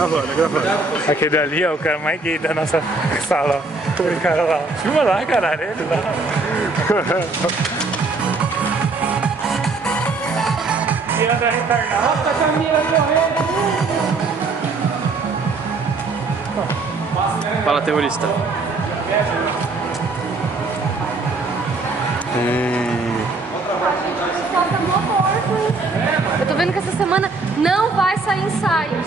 gravando, é gravando. Aquele ali é o cara mais gay da nossa sala. O cara lá. Filma lá, caralho. Ele lá. E anda retardado. Nossa, a Camila correndo. Fala, terrorista. Eu tô vendo que essa semana não vai sair ensaios.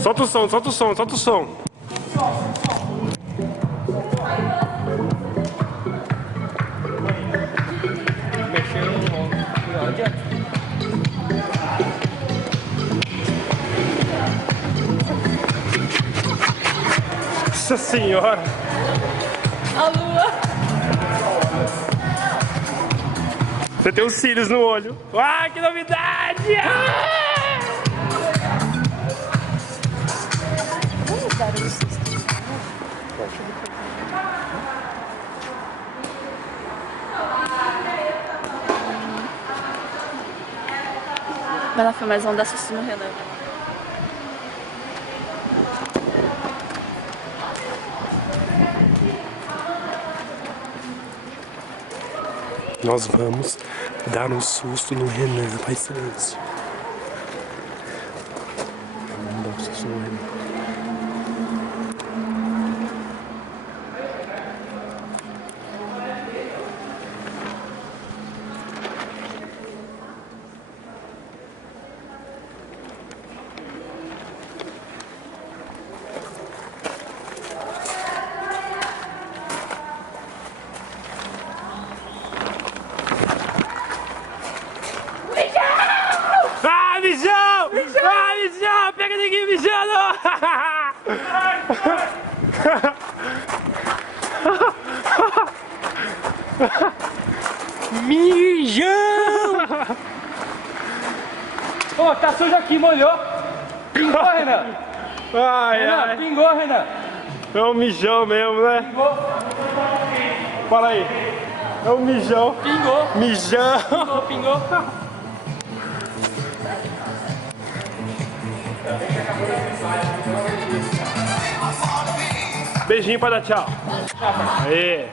Solta o som, solta o som, solta o som. Nossa senhora! A lua. Você tem os cílios no olho. Ah, que novidade! Vamos dar um susto. Vai lá filmar, eles vão dar susto no Renan. Nós vamos dar um susto no Renan, vai silêncio. Vamos dar um susto no Renan. Mijão! Ah, mijão! Pega ninguém mijando! Mijão! Ô, tá sujo aqui, molhou. Pingou, Renan. Ai, Renan, ai. pingou, Renan. É um mijão mesmo, né? Pingou. Fala aí. É um mijão. Pingou. Mijão. Pingou. Beijinho pra dar tchau. Aê.